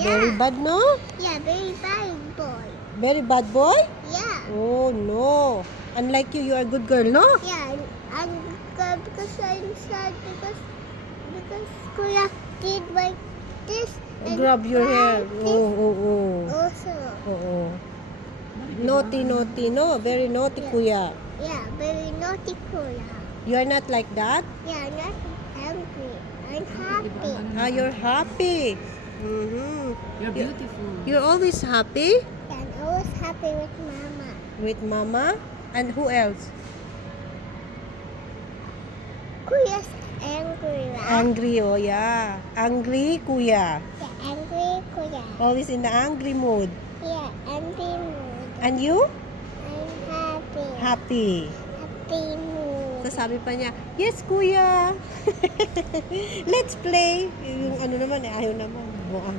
Very bad, no? Yeah, very bad boy. Very bad boy? Yeah. Oh, no. Unlike you, you are a good girl, no? Yeah, and because I'm sad because Kuya did like this and Grab your hair. this Oh, oh, oh. also. Oo. Naughty, naughty, no? Very naughty, Yeah. kuya. Yeah, very naughty Kuya. You are not like that? Yeah, not angry. I'm happy. You're happy. You're beautiful. You're always happy Yeah, I'm always happy with Mama. with mama? And who else? Kuya's angry, right? Angry, oh yeah. Angry, kuya. Yeah, angry Kuya. Always in the angry mood. Yeah, angry mood. And you? I'm happy. Happy. Happy mood. So sabi pa niya, yes kuya. Let's play. Yung ano naman, ayaw naman. Buang.